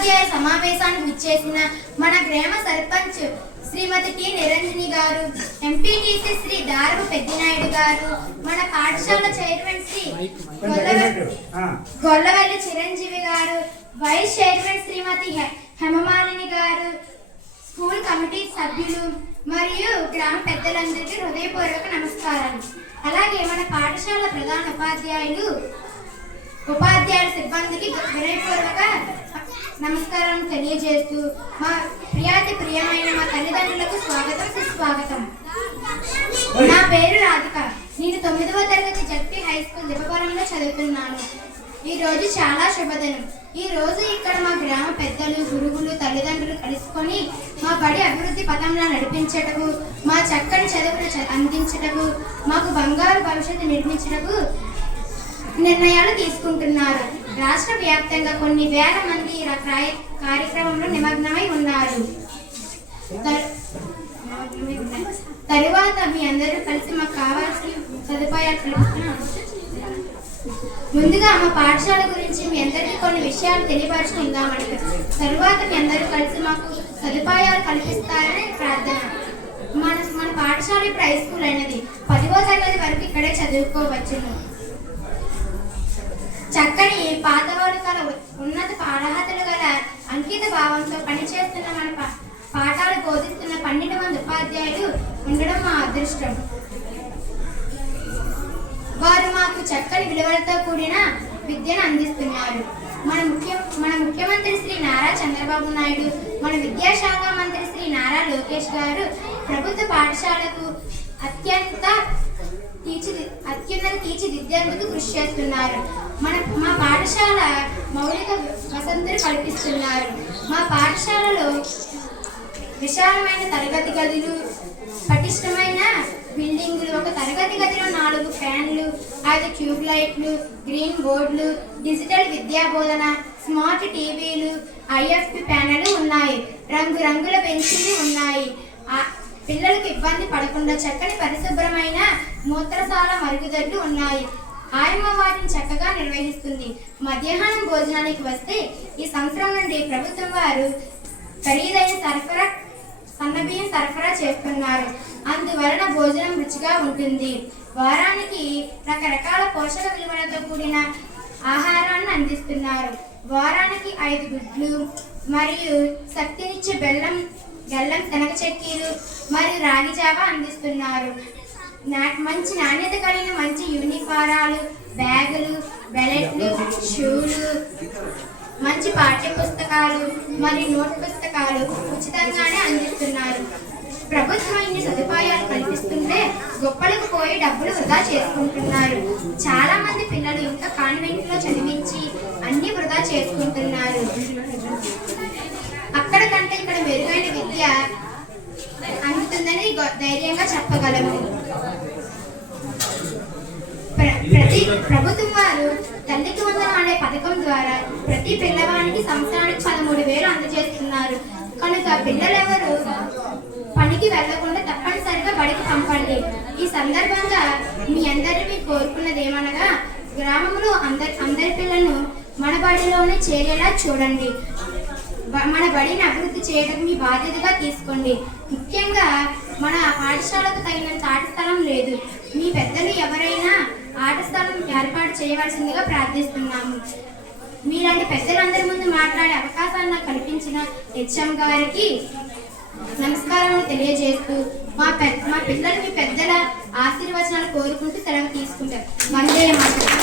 ఉపాధ్యాయ సమావేశానికి విచ్చేసిన మన గ్రామ సర్పంచ్ శ్రీమతి టి నిరంజని గారు, ఎంపీటీసీ శ్రీ దారపు పెద్దినాయుడు గారు, మన పాఠశాల చైర్మన్ శ్రీ గొల్లవల్లి చిరంజీవి గారు, వైస్ చైర్మన్ శ్రీమతి హేమమాలిని గారు, స్కూల్ కమిటీ సభ్యులు మరియు గ్రామ పెద్దలందరికీ హృదయపూర్వక నమస్కారాలు. అలాగే మన పాఠశాల ప్రధాన ఉపాధ్యాయుల సిబ్బందికి హృదయపూర్వక నమస్కారాలను తెలియజేస్తూ మా ప్రియమైన మా తల్లిదండ్రులకు స్వాగతం సుస్వాగతం. నా పేరు రాధిక. నేను 9వ తరగతి జడ్పీ హై స్కూల్ దిబ్బవరంలో చదువుతున్నాను. ఈ రోజు చాలా శుభదినం. ఈ రోజు ఇక్కడ మా గ్రామ పెద్దలు, గురువులు, తల్లిదండ్రులు కలుసుకొని మా బడి అభివృద్ధి పథంలో నడిపించటకు, మా చక్కని చదువును అందించటకు, మాకు బంగారు భవిష్యత్తు నిర్మించటకు నిర్ణయాలు తీసుకుంటున్నారు. రాష్ట్ర వ్యాప్తంగా కొన్ని వేల మంది కార్యక్రమంలో నిమగ్నమై ఉన్నారు. తరువాత మీ అందరూ కలిసి మాకు కావాల్సిన సదుపాయాలు కల్పిస్తున్నారు. ముందుగా మా పాఠశాల గురించి మీ అందరికీ కొన్ని విషయాలు తెలియపరుచుకుందామని, తరువాత మీ అందరూ కలిసి మాకు సదుపాయాలు కల్పిస్తారని ప్రార్థన. మన పాఠశాల ఇప్పుడు హై స్కూల్ అయినది. 10వ తరగతి వరకు ఇక్కడే చదువుకోవచ్చును. చక్కని పాతవాడు గల ఉన్నత అర్హతలు గల అంకిత భావంతో పనిచేస్తున్న మన పాఠాలు బోధిస్తున్న 12 మంది ఉపాధ్యాయులు ఉండడం మా అదృష్టం. వారు మాకు చక్కని విలువలతో కూడిన విద్యను అందిస్తున్నారు. మన ముఖ్యమంత్రి శ్రీ నారా చంద్రబాబు నాయుడు, మన విద్యాశాఖ మంత్రి శ్రీ నారా లోకేష్ గారు ప్రభుత్వ పాఠశాలకు అత్యున్నత తీర్చిదిద్దేందుకు కృషి చేస్తున్నారు. మా పాఠశాల మౌలిక వసతులు కల్పిస్తున్నారు. మా పాఠశాలలో విశాలమైన తరగతి గదులు, పటిష్టమైన బిల్డింగులు, ఒక తరగతి గదిలో 4 ఫ్యాన్లు, 5 ట్యూబ్ లైట్లు, గ్రీన్ బోర్డులు, డిజిటల్ విద్యా బోధన, స్మార్ట్ టీవీలు, ఐఎఫ్పి ప్యానెలు ఉన్నాయి. రంగురంగుల బెంచీలు ఉన్నాయి. పిల్లలకు ఇబ్బంది పడకుండా చక్కని పరిశుభ్రమైన మూత్రశాల మరుగుదొడ్లు ఉన్నాయి. ఆయమ్మ వాటిని చక్కగా నిర్వహిస్తుంది. మధ్యాహ్నం భోజనానికి వస్తే ఈ సంవత్సరం నుండి ప్రభుత్వం వారు ఖరీదైన సన్నబియ్యం సరఫరా చేస్తున్నారు. అందువలన భోజనం రుచిగా ఉంటుంది. వారానికి రకరకాల పోషక విలువలతో కూడిన ఆహారాన్ని అందిస్తున్నారు. వారానికి 5 గుడ్లు మరియు శక్తినిచ్చే బెల్లం శనగ చెక్కీలు మరియు రాగి జావా అందిస్తున్నారు. మంచి నాణ్యత కలిగిన మంచి యూనిఫారాలు, బ్యాగులు, బెలెట్లు, షూలు, మంచి పాఠ్య పుస్తకాలు మరియు నోట్ పుస్తకాలు ఉచితంగానే అందిస్తున్నారు. ప్రభుత్వం ఇన్ని సదుపాయాలు కల్పిస్తుంటే గొప్పలకు పోయి డబ్బులు వృధా చేసుకుంటున్నారు. చాలా మంది పిల్లలు ఇంకా కాన్వెంట్లో చదివించి అన్ని వృధా చేసుకుంటున్నారు. అక్కడ కంటే ఇక్కడ మెరుగైన విద్య అందుతుందని ధైర్యంగా చెప్పగలము. ప్రభుత్వం వారు తల్లికి వందనం అనే పథకం ద్వారా ప్రతి పిల్లవానికి సంవత్సరానికి 13,000 అందజేస్తున్నారు. కనుక పిల్లలెవరు పనికి వెళ్లకుండా తప్పనిసరిగా బడికి పంపండి. ఈ సందర్భంగా మీ అందరినీ కోరుకున్నది ఏమనగా, గ్రామంలో అందరి పిల్లలను మన బడిలోనే చేరేలా చూడండి. మన బడిని అభివృద్ధి చేయడం మీ బాధ్యతగా తీసుకోండి. ముఖ్యంగా మన పాఠశాలకు తగినంత ఆట స్థలం లేదు. మీ పెద్దలు ఎవరైనా ఆట స్థలం ఏర్పాటు చేయవలసిందిగా ప్రార్థిస్తున్నాము. మీలాంటి పెద్దలందరి ముందు మాట్లాడే అవకాశాన్ని నాకు కల్పించిన హెచ్ఎం గారికి నమస్కారాలు తెలియజేస్తూ మా పిల్లలు మీ పెద్దల ఆశీర్వచనాలు కోరుకుంటూ సెలవు తీసుకుంటారు. వందే మాతరం.